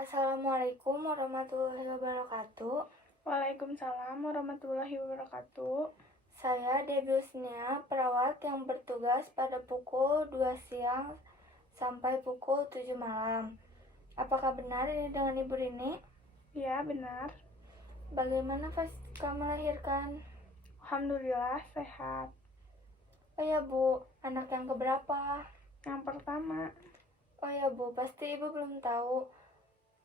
Assalamualaikum warahmatullahi wabarakatuh. Waalaikumsalam warahmatullahi wabarakatuh. Saya Debiusnia, perawat yang bertugas pada pukul 2 siang sampai pukul 7 malam. Apakah benar ini dengan Ibu Rini? Ya, benar. Bagaimana pasca melahirkan? Alhamdulillah sehat. Oh ya Bu, anak yang keberapa? Yang pertama, Oh ya Bu, pasti Ibu belum tahu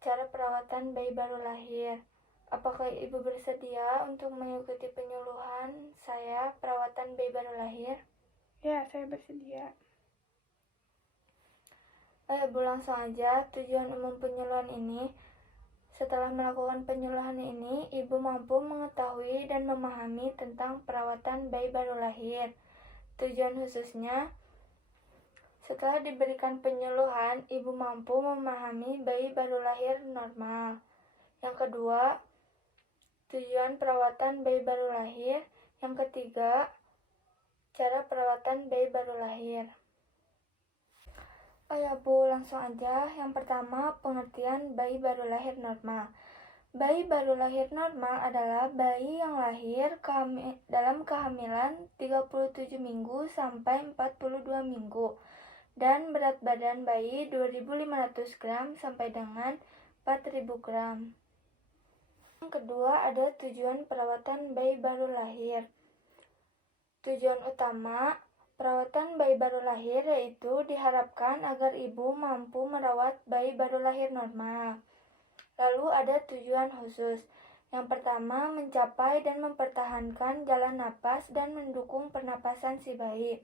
cara perawatan bayi baru lahir. Apakah Ibu bersedia untuk mengikuti penyuluhan saya perawatan bayi baru lahir? ya saya bersedia. Ayo Bu, langsung aja tujuan umum penyuluhan ini. Setelah melakukan penyuluhan ini, Ibu mampu mengetahui dan memahami tentang perawatan bayi baru lahir. Tujuan khususnya, setelah diberikan penyuluhan, Ibu mampu memahami bayi baru lahir normal. Yang kedua, tujuan perawatan bayi baru lahir. Yang ketiga, cara perawatan bayi baru lahir. Oh ya Bu, langsung aja. Yang pertama, pengertian bayi baru lahir normal. Bayi baru lahir normal adalah bayi yang lahir dalam kehamilan 37 minggu sampai 42 minggu dan berat badan bayi 2.500 gram sampai dengan 4.000 gram. Yang kedua ada tujuan perawatan bayi baru lahir. Tujuan utama perawatan bayi baru lahir yaitu diharapkan agar ibu mampu merawat bayi baru lahir normal. Lalu ada tujuan khusus. Yang pertama, mencapai dan mempertahankan jalan napas dan mendukung pernapasan si bayi.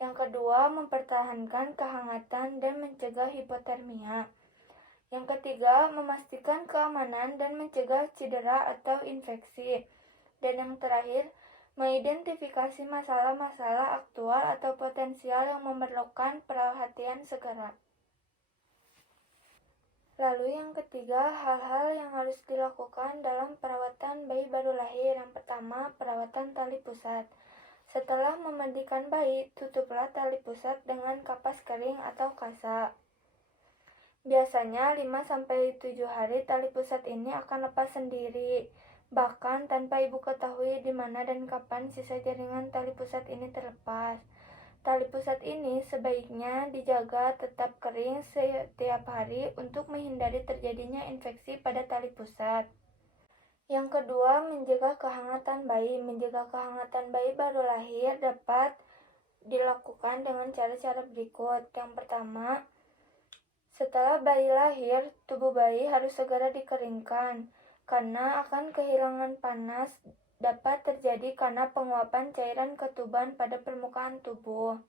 Yang kedua, mempertahankan kehangatan dan mencegah hipotermia. Yang ketiga, memastikan keamanan dan mencegah cedera atau infeksi. Dan yang terakhir, mengidentifikasi masalah-masalah aktual atau potensial yang memerlukan perhatian segera. Lalu yang ketiga, hal-hal yang harus dilakukan dalam perawatan bayi baru lahir. Yang pertama, perawatan tali pusat. Setelah memandikan bayi, tutuplah tali pusat dengan kapas kering atau kasa. Biasanya 5-7 hari tali pusat ini akan lepas sendiri, bahkan tanpa ibu ketahui di mana dan kapan sisa jaringan tali pusat ini terlepas. Tali pusat ini sebaiknya dijaga tetap kering setiap hari untuk menghindari terjadinya infeksi pada tali pusat. Yang kedua, menjaga kehangatan bayi. Menjaga kehangatan bayi baru lahir dapat dilakukan dengan cara-cara berikut. Yang pertama, setelah bayi lahir, tubuh bayi harus segera dikeringkan karena akan kehilangan panas dapat terjadi karena penguapan cairan ketuban pada permukaan tubuh.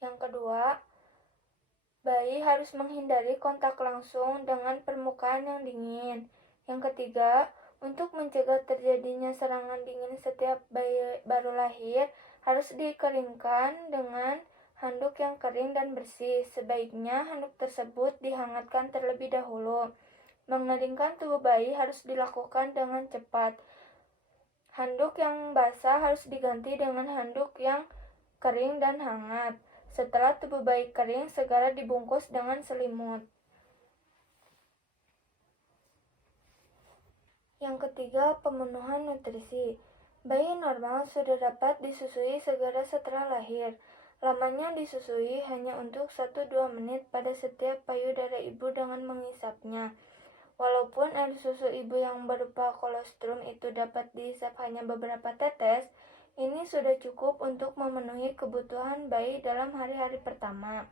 Yang kedua, bayi harus menghindari kontak langsung dengan permukaan yang dingin. Yang ketiga, untuk mencegah terjadinya serangan dingin setiap bayi baru lahir, harus dikeringkan dengan handuk yang kering dan bersih. Sebaiknya handuk tersebut dihangatkan terlebih dahulu. Mengeringkan tubuh bayi harus dilakukan dengan cepat. Handuk yang basah harus diganti dengan handuk yang kering dan hangat. Setelah tubuh bayi kering, segera dibungkus dengan selimut. Yang ketiga, pemenuhan nutrisi. Bayi normal sudah dapat disusui segera setelah lahir. Lamanya disusui hanya untuk 1-2 menit pada setiap payudara ibu dengan mengisapnya. Walaupun air susu ibu yang berupa kolostrum itu dapat dihisap hanya beberapa tetes, ini sudah cukup untuk memenuhi kebutuhan bayi dalam hari-hari pertama.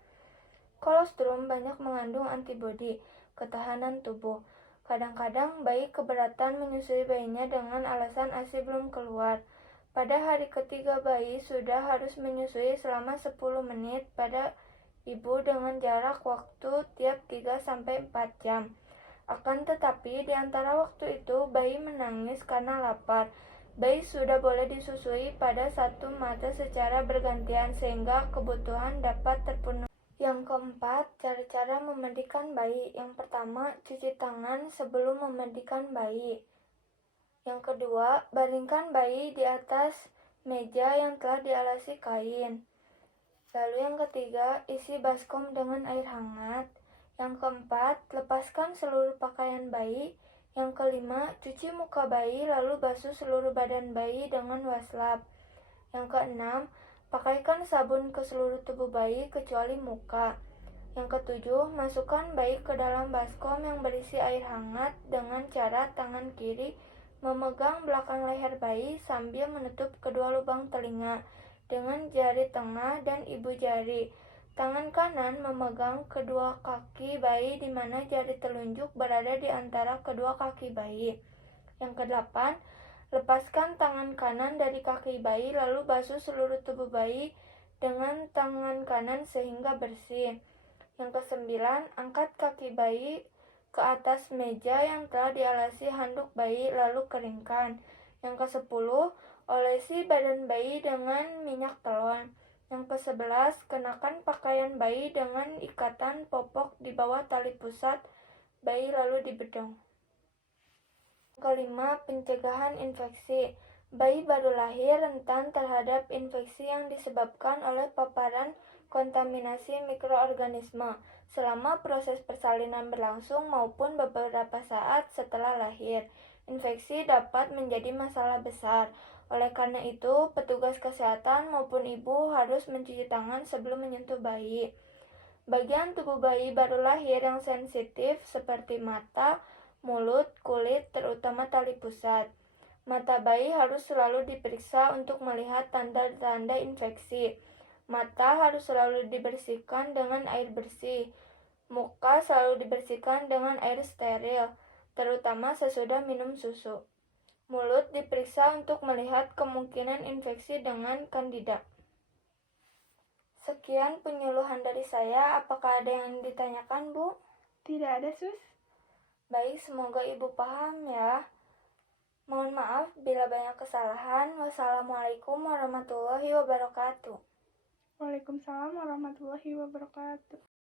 Kolostrum banyak mengandung antibodi, ketahanan tubuh. Kadang-kadang bayi keberatan menyusui bayinya dengan alasan ASI belum keluar. Pada hari ketiga bayi sudah harus menyusui selama 10 menit pada ibu dengan jarak waktu tiap 3-4 jam. Akan tetapi di antara waktu itu bayi menangis karena lapar. Bayi sudah boleh disusui pada satu mata secara bergantian sehingga kebutuhan dapat terpenuhi. Yang keempat, cara-cara memandikan bayi. Yang pertama, cuci tangan sebelum memandikan bayi. Yang kedua, baringkan bayi di atas meja yang telah dialasi kain. Lalu yang ketiga, isi baskom dengan air hangat. Yang keempat, lepaskan seluruh pakaian bayi. Yang kelima, cuci muka bayi lalu basuh seluruh badan bayi dengan waslap. Yang keenam, pakaikan sabun ke seluruh tubuh bayi kecuali muka. Yang ketujuh, masukkan bayi ke dalam baskom yang berisi air hangat dengan cara tangan kiri memegang belakang leher bayi sambil menutup kedua lubang telinga dengan jari tengah dan ibu jari. Tangan kanan memegang kedua kaki bayi di mana jari telunjuk berada di antara kedua kaki bayi. Yang kedelapan, lepaskan tangan kanan dari kaki bayi lalu basuh seluruh tubuh bayi dengan tangan kanan sehingga bersih. Yang kesembilan, angkat kaki bayi ke atas meja yang telah dialasi handuk bayi lalu keringkan. Yang kesepuluh, olesi badan bayi dengan minyak telon. Yang kesebelas, kenakan pakaian bayi dengan ikatan popok di bawah tali pusat bayi lalu dibedong. Yang kelima, pencegahan infeksi. Bayi baru lahir rentan terhadap infeksi yang disebabkan oleh paparan kontaminasi mikroorganisme selama proses persalinan berlangsung maupun beberapa saat setelah lahir. Infeksi dapat menjadi masalah besar. Oleh karena itu, petugas kesehatan maupun ibu harus mencuci tangan sebelum menyentuh bayi. Bagian tubuh bayi baru lahir yang sensitif seperti mata, mulut, kulit, terutama tali pusat. Mata bayi harus selalu diperiksa untuk melihat tanda-tanda infeksi. Mata harus selalu dibersihkan dengan air bersih. Muka selalu dibersihkan dengan air steril, terutama sesudah minum susu. Mulut diperiksa untuk melihat kemungkinan infeksi dengan Candida. Sekian penyuluhan dari saya. Apakah ada yang ditanyakan, Bu? Tidak ada, Sus. Baik, semoga Ibu paham ya. Mohon maaf bila banyak kesalahan. Wassalamualaikum warahmatullahi wabarakatuh. Waalaikumsalam warahmatullahi wabarakatuh.